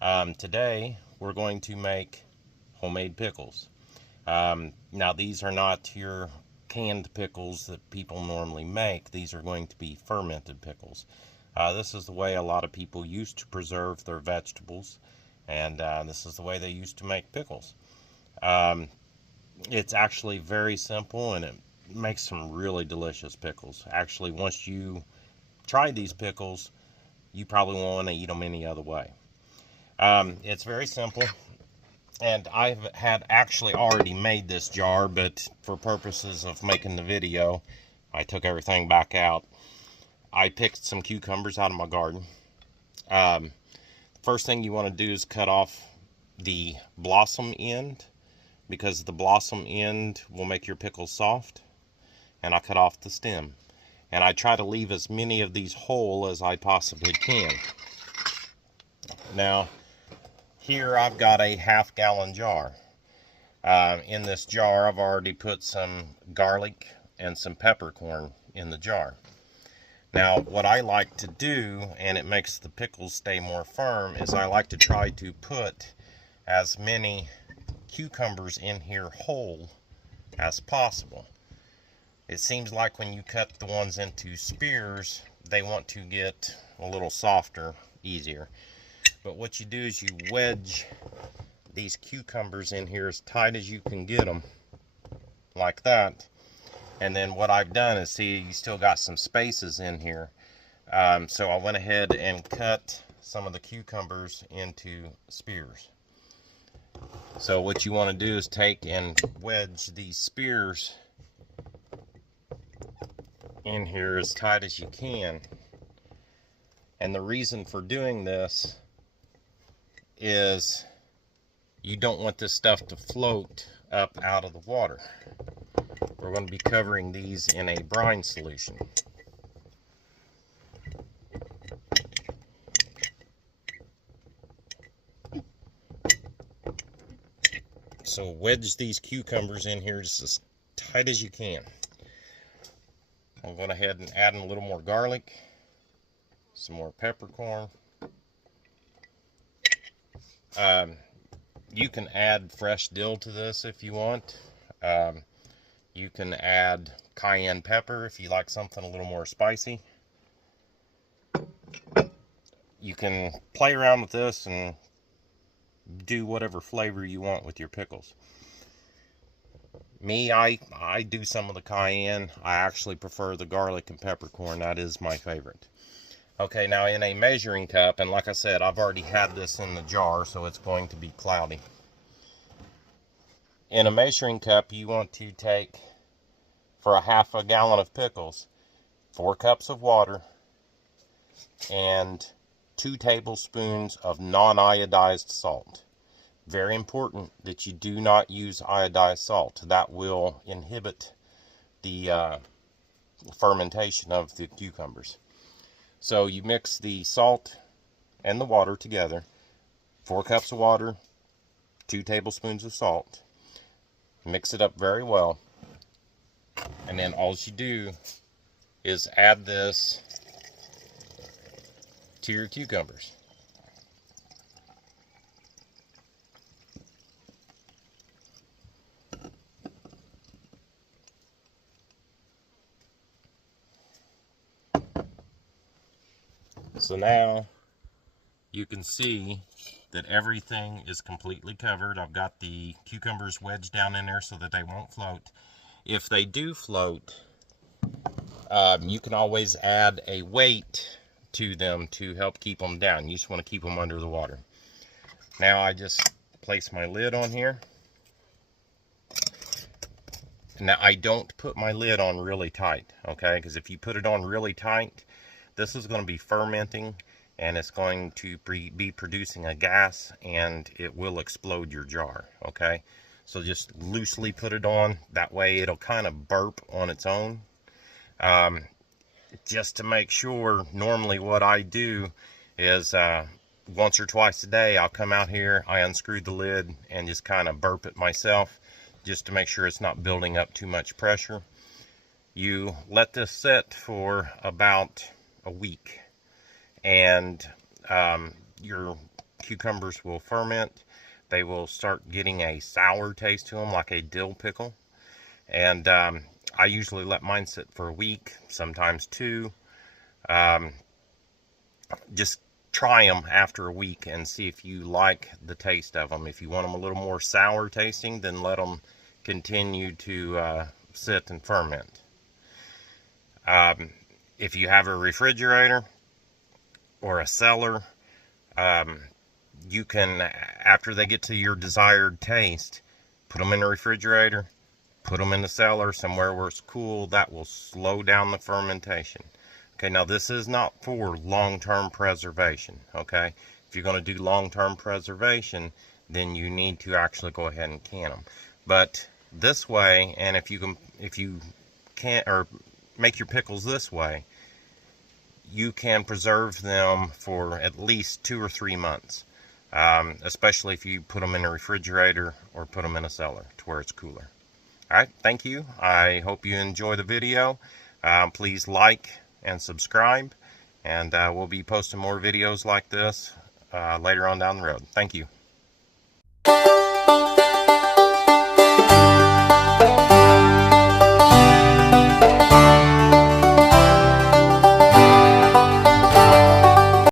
Today we're going to make homemade pickles. Now these are not your canned pickles that people normally make. These are going to be fermented pickles. This is the way a lot of people used to preserve their vegetables, and this is the way they used to make pickles. It's actually very simple, and it makes some really delicious pickles. Actually, once you try these pickles, you probably won't want to eat them any other way. It's very simple, and I had actually already made this jar, but for purposes of making the video, I took everything back out. I picked some cucumbers out of my garden. First thing you want to do is cut off the blossom end, because the blossom end will make your pickles soft. And I cut off the stem. And I try to leave as many of these whole as I possibly can. Now, here I've got a half-gallon jar. In this jar, I've already put some garlic and some peppercorn in the jar. Now, what I like to do, and it makes the pickles stay more firm, is I like to try to put as many cucumbers in here whole as possible. It seems like when you cut the ones into spears, they want to get a little softer, easier. But what you do is you wedge these cucumbers in here as tight as you can get them, like that. And then what I've done is, see, you still got some spaces in here. So I went ahead and cut some of the cucumbers into spears. So what you want to do is take and wedge these spears in here as tight as you can. And the reason for doing this is you don't want this stuff to float up out of the water. We're going to be covering these in a brine solution. So wedge these cucumbers in here just as tight as you can. I'm going ahead and add in a little more garlic, some more peppercorn. You can add fresh dill to this if you want. You can add cayenne pepper if you like something a little more spicy. You can play around with this and do whatever flavor you want with your pickles. Me, I do some of the cayenne. I actually prefer the garlic and peppercorn. That is my favorite. Okay, now in a measuring cup, and like I said, I've already had this in the jar, so it's going to be cloudy. In a measuring cup, you want to take, for a half a gallon of pickles, 4 cups of water and 2 tablespoons of non-iodized salt. Very important that you do not use iodized salt. That will inhibit the fermentation of the cucumbers. So you mix the salt and the water together. 4 cups of water, 2 tablespoons of salt. Mix it up very well. And then all you do is add this to your cucumbers. So now you can see that everything is completely covered. I've got the cucumbers wedged down in there so that they won't float. If they do float, you can always add a weight to them to help keep them down. You just want to keep them under the water. Now I just place my lid on here. Now I don't put my lid on really tight, okay? Because if you put it on really tight, this is going to be fermenting, and it's going to be producing a gas, and it will explode your jar, okay? So just loosely put it on. That way it'll kind of burp on its own. Just to make sure, normally what I do is once or twice a day, I'll come out here, I unscrew the lid, and just kind of burp it myself, just to make sure it's not building up too much pressure. You let this sit for about a week, and your cucumbers will ferment. They will start getting a sour taste to them, like a dill pickle. And I usually let mine sit for a week, sometimes 2. Just try them after a week and see if you like the taste of them. If you want them a little more sour tasting, then let them continue to sit and ferment. If you have a refrigerator or a cellar, you can, after they get to your desired taste, put them in the refrigerator, put them in the cellar somewhere where it's cool. That will slow down the fermentation. Okay, now this is not for long-term preservation, okay? If you're going to do long-term preservation, then you need to actually go ahead and can them. But this way, and if you can't, or make your pickles this way, you can preserve them for at least 2 or 3 months, especially if you put them in a refrigerator or put them in a cellar to where it's cooler. All right, thank you. I hope you enjoy the video. Please like and subscribe, and we'll be posting more videos like this later on down the road. Thank you.